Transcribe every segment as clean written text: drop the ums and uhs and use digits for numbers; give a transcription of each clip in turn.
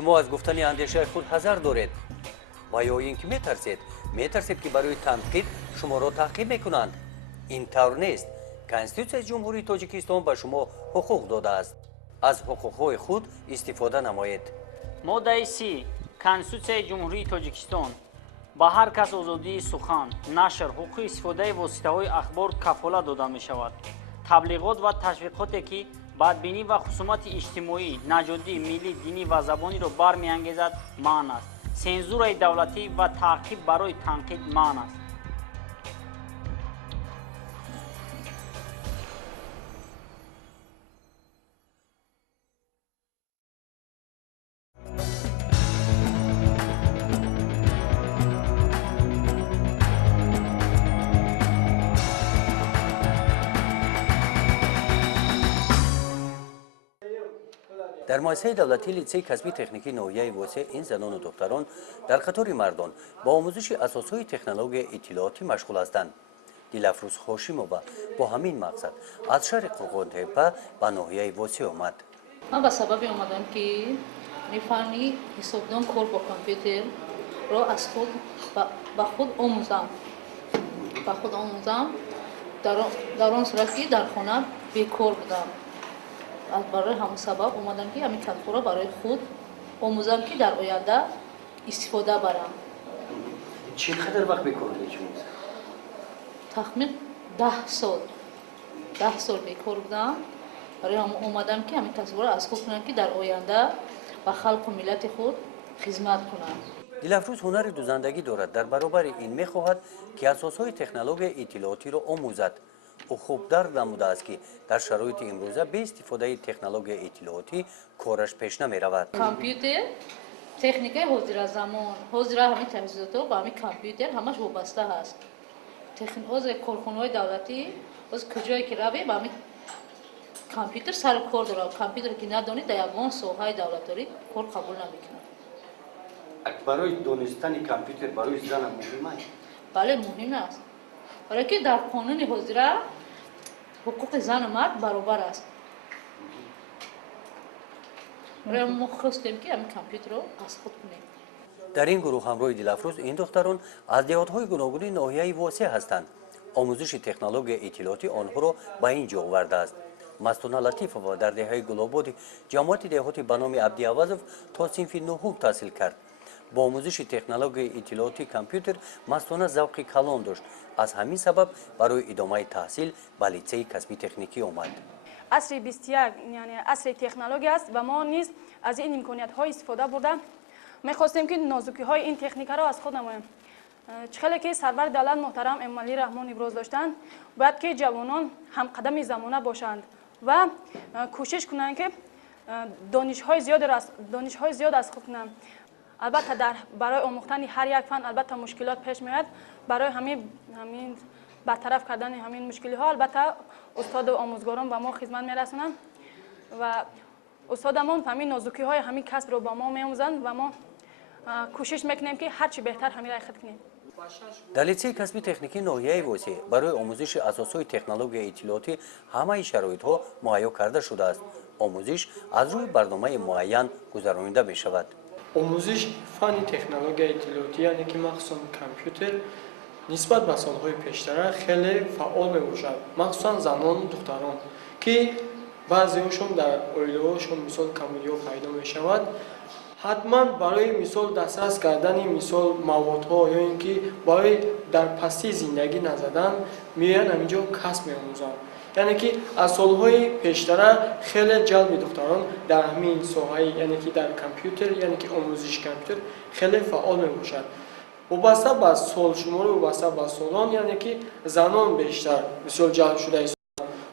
شما از گفتن اندیشه خود حذر دارید و یا اینکه میترسید که برای تنقید شما را تعقیب میکنند. این طور نیست. کنستیتوسیای جمهوری تاجیکستان به شما حقوق داده است. از حقوقهای خود استفاده نمایید. ماده 30 کنستیتوسیای جمهوری تاجیکستان با هر کس آزادی سخن، نشر، حقوق استفاده واسطه‌های اخبار کفالت داده می شود. تبلیغات و تشویقاتی که بدبینی و خصومت اجتماعی، نژادی، ملی، دینی و زبانی را برمی‌انگیزد منع است. سنزورای دولتی و تعقیب برای تنقید منع است. در مؤسسه دولتی لیسه کسبی تکنیکی ناحیه واسع این زنان و دختران در قطار مردان با آموزش اساسهای تکنولوژی اطلاعاتی مشغول هستند. دلافروز هاشیمووا با همین مقصد از شهر قرقانتپه به ناحیه واسع آمد. من به سبب اومدم که میفهمی حسابدان کار با کامپیوتر را از خود به خود آموزم. در آن صورت که در خانه بیکار بودم. از برای همون سبب اومدم که همین کتاب را برای خود آموزم که در آینده استفاده برم. چقدر وقت بیکار بودی؟ تخمین 10 سال بیکار بودم. برای هم اومدم که همین کتاب را از خود کنم که در آینده به خلق و ملت خود خدمت کنم. دلافروز هنر دوزندگی دارد. در برابر این میخواهد که اساسهای تکنولوژی اطلاعاتی را آموزد. او خوب درک نموده است که در شرایط امروزه به استفاده تکنولوژی اطلاعاتی کارش پیش نمی رود. کامپیوتر تکنیک حاضر زمان، حاضر همین تجهیزات با همین کامپیوتر همش وابسته است. تکنولوژی کارخانه‌های دولتی از کجایی که روی با همین کامپیوتر سر کار داره. کامپیوتر که ندانی در یگان ساحه دولتی کار قبول نمیکنه. برای دانستن کامپیوتر برای زن مهم است؟ بله مهم است. برای که در قانون حاضر حقوق زن و مرد برابر است. برای ما خواستیم که همین کامپیوتر رو از خود کنیم. در این گروه همراه دلافروز این دختران از دهات‌های گوناگون ناحیه واسع هستند. آموزش تکنولوژی اطلاعاتی آنها را به اینجا آورده است. مستانه لطیفووا در دهه گلاباد جماعت دهاتی به نام عبدی عوضов تا صنف نهم تحصیل کرد. با آموزش تکنولوژی اطلاعاتی کامپیوتر مستانه ذوق کلان داشت. از همین سبب برای ادامه تحصیل به لیسه کسبی تکنیکی آمد. عصر 21 یعنی عصر تکنولوژی است و ما نیز از این امکانیت های استفاده برده می‌خواستیم که نازکی های این تکنیک را از خود نماییم. چخیلی که سرور دولت محترم امالی رحمان ابراز داشتند باید که جوانان هم قدم زمانه باشند و کوشش کنند که دانش های زیاد از خود کنند. البته برای آموختن هر یک فن البته مشکلات پیش میاد. برای همین برطرف کردن همین مشکلی ها البته استاد و آموزگاران به ما خدمت میرسونند و استادمان همین نازکی های همین کسب رو با ما میآموزند و ما کوشش میکنیم که هر چی بهتر همین را اخذ کنیم. در لیسه کسبی تکنیکی ناحیه واسع برای آموزش اساسهای تکنولوژی اطلاعاتی همه شرایط ها مهیا کرده شده است. آموزش از روی برنامه معین گذرانیده می شود. آموزش فن تکنولوژی اطلاعاتی یعنی که مخصوصا کامپیوتر نسبت به سالهای پیشتر خیلی فعال می باشد. مخصوصا زنان و دختران که بعضی‌هاشون در اویله‌هاشون مثال کمبودی پیدا می شود. حتما برای مثال دسترس کردن مثال موادها یا اینکه برای در پستی زندگی نزدن میان اینجا کسب می‌آموزند. یعنی که از سالهای پیشتر خیلی جلب دختران در همین ساحه یعنی که در کامپیوتر یعنی که آموزش کامپیوتر خیلی فعال می‌باشد. وابسته به سال شمار وابسته به سالان یعنی که زنان بیشتر مثال جلب شده است.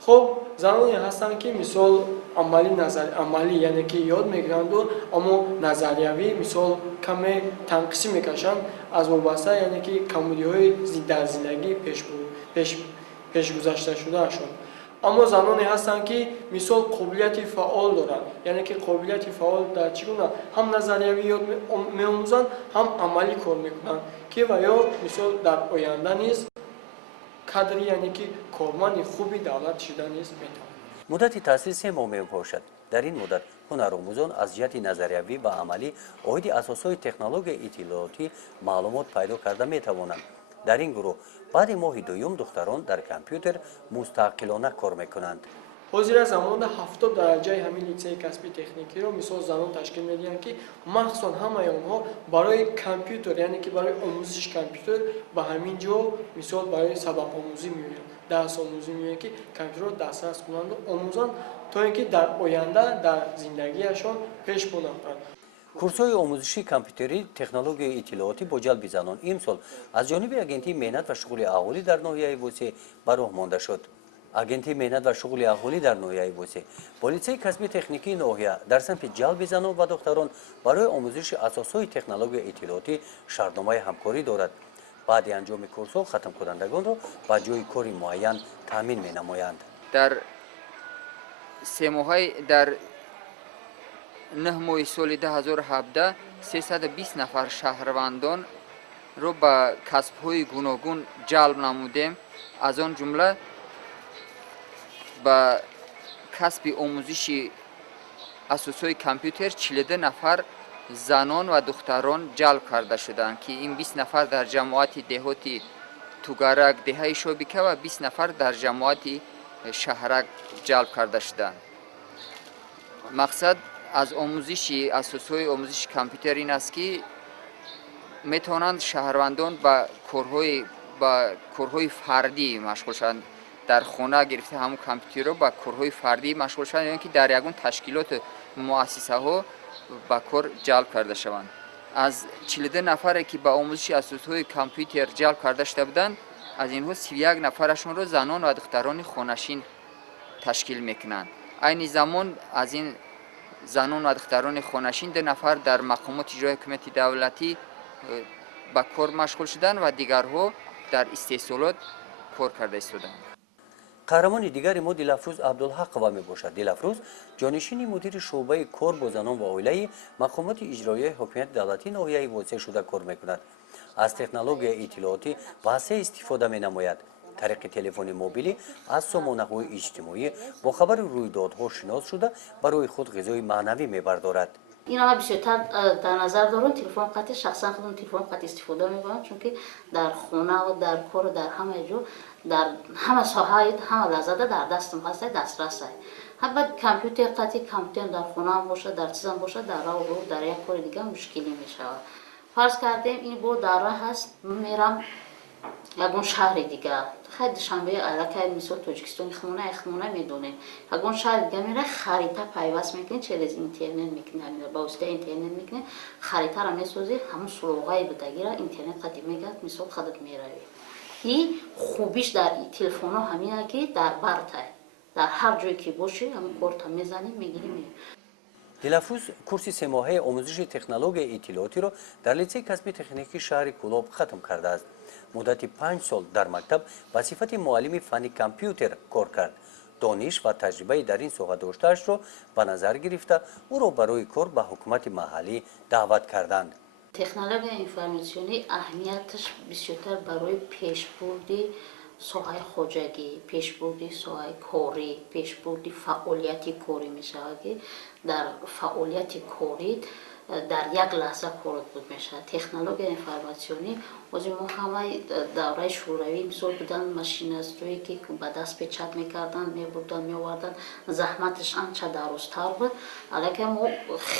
خب زنانی هستند که مثال عملی یعنی که یاد میگیرند و اما نظریوی مثال کمی تنقیصی میکشند از وابسته یعنی که کمبودی‌های در زندگی پیش گذشته شده شد. اما زنانی هستند که مثال قابلیت فعال دارند یعنی که قابلیت فعال در چگونه هم نظریوی یاد می‌آموزند هم عملی کار میکنند که و یا مثال در آینده نیز کادری یعنی که کارمند خوبی دولت شدن نیز میتواند. مدت تحصیل 3 ماه می باشد. дар ин муддат ҳунаромӯзон аз ҷиҳати назариявӣ ва амалӣ оиди асосҳои технологияи иттилоотӣ маълумот пайдо карда метавонанд. дар ин гурӯҳ баъди моҳи дуюм духтарон дар компютер мустақилона кор мекунанд. ҳозира замонда 70 дараҷаи ҳамин литсеи касби техникиро мисол занон ташкил медиҳанд, ки махсусан ҳамаи онҳо барои компютер, яъне ки барои омӯзиши компютер ба ҳамин ҷо мисол барои сабақомӯзӣ меоянд, дарсомӯзӣ меоянд, ки компютерро дастрас кунанду омӯзанд, то ин ки дар оянда дар зиндагиашон пеш монанд. курсҳои омӯзишии компютерӣ технологияи иттилоотӣ бо ҷалби занон имсол аз ҷониби агентии меҳнат ва шуғули аҳолӣ дар ноҳияи восеъ ба роҳ монда шуд. агентии меҳнат ва шуғули аҳолӣ дар ноҳияи восеъ бо литсеи касби техникии ноҳия дар самти ҷалби занон ва духтарон барои омӯзиши асосҳои технологияи иттилоотӣ шартномаи ҳамкорӣ дорад. баъди анҷоми курсҳо хатмкунандагонро ба ҷойи кори муайян таъмин менамоянд. дар 9 моҳи соли 2017 320 нафар шаҳрвандонро ба касбҳои гуногун ҷалб намудем. аз он ҷумла ба касби омӯзиши асосҳои компютер 42 нафар занон ва духтарон ҷалб карда шуданд, ки ин 20 нафар дар ҷамоати деҳоти тугарак деҳаи шобика ва 20 нафар дар ҷамоати шаҳрак ҷалб карда шуданд. мақсад аз омӯзиши асосҳои омӯзиши компютер ин аст, ки метавонанд шаҳрвандон ба корҳои фардӣ машғул шаванд. дар хона гирифта ҳамун компютерро ба корҳои фардӣ машғул шаванд, ё ки дар ягон ташкилоту муассисаҳо ба кор ҷалб карда шаванд. аз 42 нафаре ки ба омӯзиши асосҳои компютер ҷалб карда шуда буданд, аз инҳо 31 нафарашонро занон ва духтарони хонашин ташкил мекунанд. айни замон аз ин занон ва духтарони хонашин 2 нафар дар мақомоти иҷрои ҳукумати давлатӣ ба кор машғул шуданд ва дигарҳо дар истеҳсолот кор карда истоданд. қаҳрамони дигари мо Дилафрӯз Абдулҳақова мебошад. Дилафрӯз ҷонишини мудири шуъбаи кор бо занон ва оилаи мақомоти иҷроияи ҳокимияти давлатии ноҳияи восеъ шуда кор мекунад. аз технологияи иттилоотӣ васеъ истифода менамояд. тариқи телефони мобилӣ аз сомонаҳои иҷтимоӣ бо хабари рӯйдодҳо шинос шуда барои худ ғизои маънавӣ мебардорад. инҳо бисёртар дар назар дорам. телефон қатӣ шахсан худам телефон қатӣ истифода мебарам, чунки дар хона ва дар кор дар ҳама ҷо дар ҳама соҳаи ҳама лаҳзада дар дастам ҳаст, дастрас аст. ҳабба компютер қатӣ компютер дар хонаам бошад, дар чизам бошад, дар роҳ дар як кори дигар мушкилӣ мешавад. фарз кардем ин бо дар роҳ ҳаст, мерам ягон шаҳри дигар, хай душанбе аллакай мисол тоҷикистони хмона медонем, ягон шаҳри дигар мера харита пайваст мекунем, через интернет мекунем, ба воситаи интернет мекунем, харитаро месозем, ҳамун суроғаи будагира интернет қатӣ мегӯяд, мисол хадат меравӣ. и хубиш дар телефонҳо ҳамина, ки дар бартай, дар ҳар ҷое ки бошӣ ҳамин корта мезанем, мегирем. Дилафрӯз курси семоҳаи омӯзиши технологияи иттилоотиро дар литсеи касби техникии шаҳри Кӯлоб хатм кардааст. муддати 5 сол дар мактаб ба сифати муаллими фанни компютер кор кард. дониш ва таҷрибаи дар ин соҳа доштаашро ба назар гирифта ӯро барои кор ба ҳукумати маҳаллӣ даъват карданд. технологияи информатсионӣ аҳамияташ бисёртар барои пешбурди соҳаи хоҷагӣ, пешбурди соҳаи корӣ, пешбурди фаъолияти корӣ мешавад, ки дар фаъолияти корӣ дар як лаҳза корот буд мешавад. технологияи информатсионӣ ҳозир мо ҳамаи давраи шӯравӣ мисол буданд машинастое, ки ба даст печат мекарданд, мебурданд, меоварданд, заҳматаш анча дарозтар буд. аллакай мо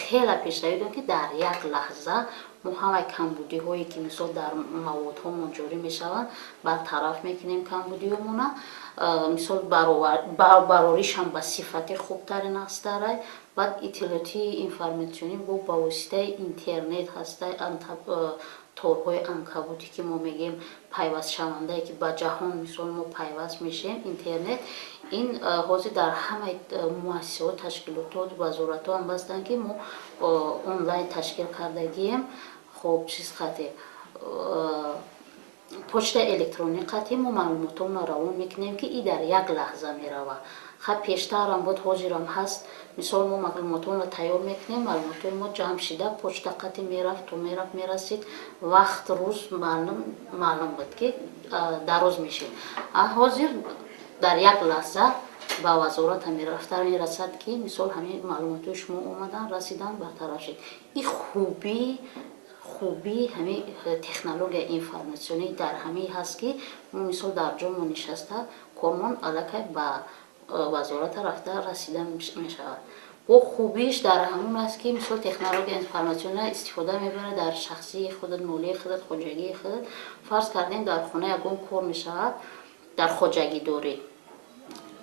хеле пешравӣ дорем, ки дар як лаҳза мо ҳамаи камбудиҳое, ки мисол дар маводҳо ҷорӣ мешаванд, бартараф мекунем камбудиҳомона, мисол бароришам ба сифати хубтари настарай. баъд иттилоотии информатсионӣ бо ба воситаи интернет ҳастай торҳои анкабутӣ, ки мо мегӯем пайвастшавандае, ки ба ҷаҳон мисол мо пайваст мешавем, интернет ин ҳозир дар ҳамаи муассисаҳо, ташкилотот, вазоратҳо ҳам бастанд, ки мо онлайн ташкил кардагием. хоб чиз қатӣ почтаи электронӣ қатӣ мо маълумотонро равон мекунем, ки и дар як лаҳза меравад. хай пештарам буд, ҳозирам ҳаст, мисол мо маълумотонро тайёр мекунем, маълумотои мо ҷамъ шида почта қатӣ мерафт, то мерафт мерасид, вақт рӯз маълум буд, ки дароз мешид. ҳозир дар як лаҳза ба вазорат ҳами рафтар мерасад ки мисол ҳамин маълумотои шумо омадан расидан бартарaf шед. Ин хуби ҳамин технологияи информатсионӣ дар ҳамин ҳаст ки мисол дар ҷо мо нишаста кормон аллакай ба вазорат рафта расида мешавад. бо хубиш дар ҳамун аст ки мисол технологияи информатсионӣ истифода мебарад дар шахсии худат, молии худат, хоҷагии худат. фарз кардем дар хона ягон кор мешавад, дар хоҷагидорӣ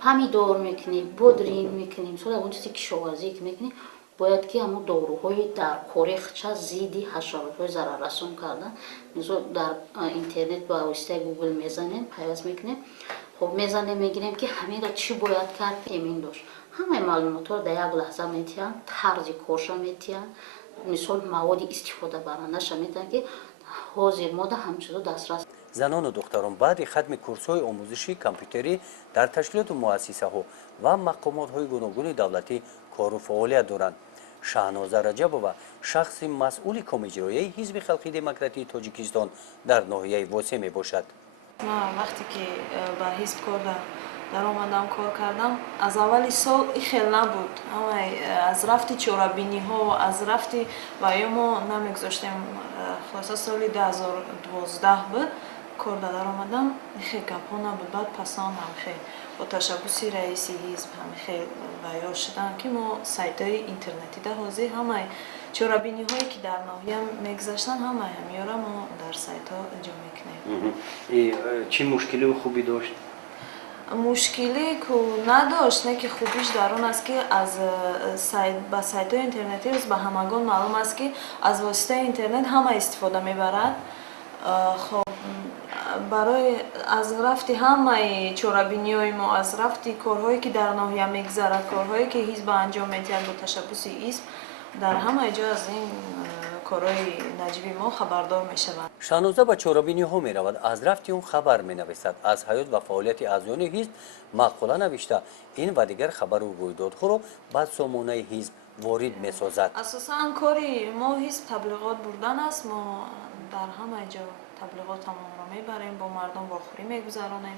помидор мекунем, бодрин мекунем, мисол ягон чизи кишоварзӣ ки мекунем, бояд ки ҳамон доруҳои дар кори хча зидди ҳашаротҳои зараррасон кардан. мисол дар интернет ба воситаи гугл мезанем, пайваст мекунем, хоб мезанем, мегирем ки ҳаминро чӣ бояд кард, эмин дошт. ҳамаи маълумотро дар як лаҳза метиҳанд, тарзи корша метиҳанд, мисол маводи истифодабарандаша метиҳанд ки ҳозир мо дар ҳамин чизо дастрас. занону духтарон баъди хатми курсҳои омӯзиши компютерӣ дар ташкилоту муассисаҳо ва мақомотҳои гуногуни давлатӣ кору фаъолият доранд. шаҳноза раҷабова шахси масъули комиҷроияи ҳизби халқи демократии тоҷикистон дар ноҳияи восе мебошад. ман вақте ки ба ҳизб кор дар омадам кор кардам, аз аввали сол и хел набуд. аз рафти чорабиниҳо, аз рафти ваё мо намегузоштем. хулоса соли 2012 буд кор дар омадам, хел гапҳо набуд. баъд пасон ҳам хел бо ташаббуси раиси ҳизб ҳам хел ваё шудам ки мо сайтҳои интернетида ҳозир ҳамаи чорабиниҳое ки дар ноҳия мегузаштанд, ҳамаи ҳамёра мо дар сайтҳо ҷо мекунем. чӣ мушкилию хубӣ дошт? мушкиле ку надошт, не ки хубиш дар он аст ки аз ба сайтҳои интернетӣ рӯз ба ҳамагон маълум аст ки аз воситаи интернет ҳама истифода мебарад. хоб барои аз рафти ҳамаи чорабиниҳои мо, аз рафти корҳое ки дар ноҳия мегузарад, корҳое ки ҳизб анҷом медиҳад бо ташаббуси ҳизб, дар ҳамаи ҷо аз ин корҳои наҷиби мо хабардор мешаванд. шаҳноза ба чорабиниҳо меравад, аз рафти он хабар менависад, аз ҳаёт ва фаъолияти аъзоёни ҳизб мақола навишта, ин ва дигар хабару рӯйдодҳоро ба сомонаи ҳизб ворид месозад. асосан кори мо ҳизб таблиғот бурдан аст. мо дар ҳамаи ҷо таблиғотамонро мебарем, бо мардум вохӯрӣ мегузаронем.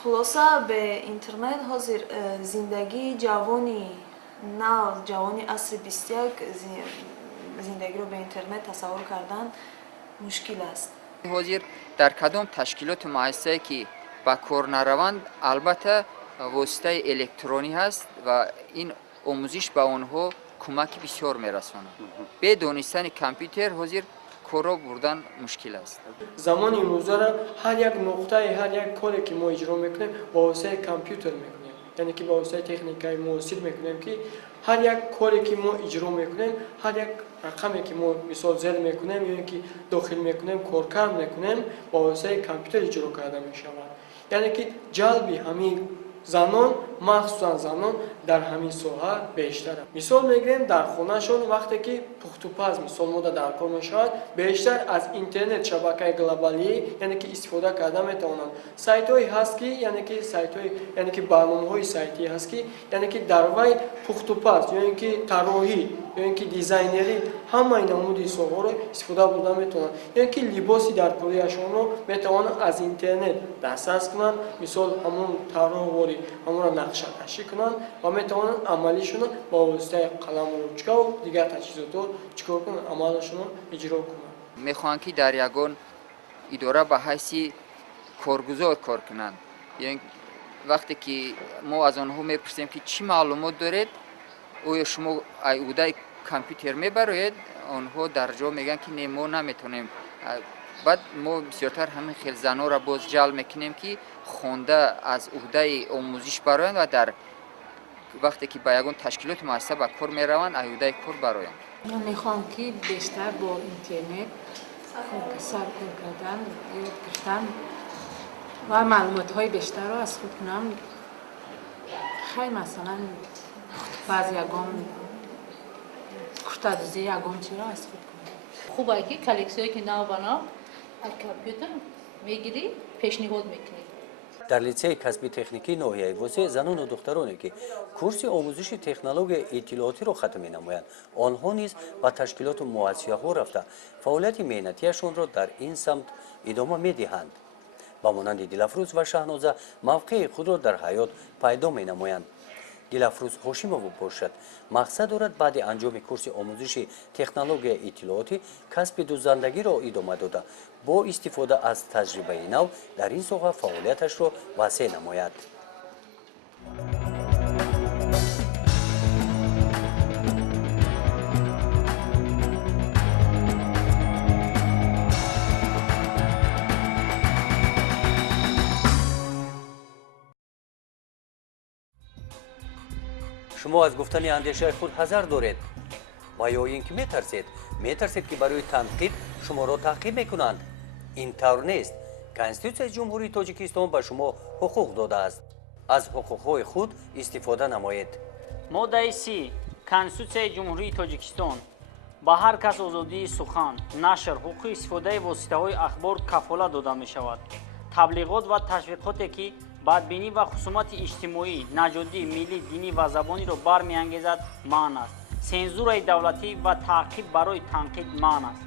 хулоса бе интернет ҳозир зиндагии ҷавони нав, ҷавони асри 21 зиндагиро бе интернет тасаввур кардан мушкил аст. ҳозир дар кадом ташкилоту муассисае ки ба кор нараванд, албатта воситаи электронӣ ҳаст ва ин омӯзиш ба онҳо кӯмаки бисёр мерасонад. бе донистани компютер ҳозир корро бурдан мушкил аст. замони имрӯзара ҳар як нуқтаи ҳар як коре ки мо иҷро мекунем ба воситаи компютер мекунем, яъне ки ба воситаи техникаи муосир мекунем ки ҳар як коре ки мо иҷро мекунем, ҳар як рақаме ки мо мисол зел мекунем ё ки дохил мекунем, коркард мекунем, ба воситаи компютер иҷро карда мешавад. яъне ки ҷалби ҳамин занон, махсусан занон дар ҳамин соҳа бештар аст. мисол мегирем дар хонашон вақте ки пухтупаз мисол мода дар кор мешавад, бештар аз интернет шабакаи глобалӣ, яъне ки истифода карда метавонанд. сайтҳое ҳаст ки яъне ки сайтҳои яъне ки барномаҳои сайтӣ ҳаст ки яъне ки дар вай пухтупаз ё ки тарроҳӣ ё ки дизайнерӣ ҳамаи намуди соҳаро истифода бурда метавонанд. ё ки либоси даркорияшонро метавонанд аз интернет дастрас кунанд, мисол ҳамон тарроҳвори ҳамонро нақшакашӣ кунанд ва метавонанд амалишонро ба воситаи қаламу ручка ва дигар таҷҳизотҳо чикор кунанд, амалашонро иҷро кунанд. мехоҳанд ки дар ягон идора ба ҳайси коргузор кор кунанд. вақте ки мо аз онҳо мепурсем ки чӣ маълумот доред, оё шумо айудаи компютер мебароед, онҳо дар ҷо мегӯянд ки не, мо наметавонем. баъд мо бисёртар ҳамин хел занора боз ҷалб мекунем ки хонда аз уҳдаи омӯзиш бароянд ва дар вақте ки ба ягон ташкилоти муассиса ба кор мераванд, айудаи кор бароянд. ман мехоҳам ки бештар бо интернет сар кор кардан ёд гирифтан ва маълумотҳои бештарро аз худ кунам. хай масалан баъз ягон куштадӯзи ягон чиро аз худ кунам. хубе ки коллексияе ки нав ба нав аз компютер мегирӣ, пешниҳод мекунӣ. дар литсеи касби техникии ноҳияи восе занону духтароне ки курси омӯзиши технологияи иттилоотиро хатм менамоянд, онҳо низ ба ташкилоту муассисаҳо рафта фаъолияти меҳнатиашонро дар ин самт идома медиҳанд. ба монанди Дилафрӯз ва Шаҳноза мавқеи худро дар ҳаёт пайдо менамоянд. Дилафрӯз Ҳошимова бошад, мақсад дорад баъди анҷоми курси омӯзиши технологияи иттилоотӣ касби дузандагиро идома дода, бо истифода аз таҷрибаи нав дар ин соҳа фаъолияташро васеъ намояд. шумо аз гуфтани андешаи худ ҳазар доред ва ё ин ки метарсед ки барои танқид шуморо таъқиб мекунанд? ин тавр нест. Конститутсияи ҷумҳурии Тоҷикистон ба шумо ҳуқуқ додааст. аз ҳуқуқҳои худ истифода намоед. моддаи 30 Конститутсияи ҷумҳурии Тоҷикистон ба ҳар кас озодии сухан, нашр, ҳуқуқи истифодаи воситаҳои ахбор кафолат дода мешавад. таблиғот ва ташвиқоте ки бадбинӣ ва хусумати иҷтимоӣ, наҷодӣ, миллӣ, динӣ ва забониро бармеангезад маън аст. сензураи давлатӣ ва таъқиб барои танқид маън аст.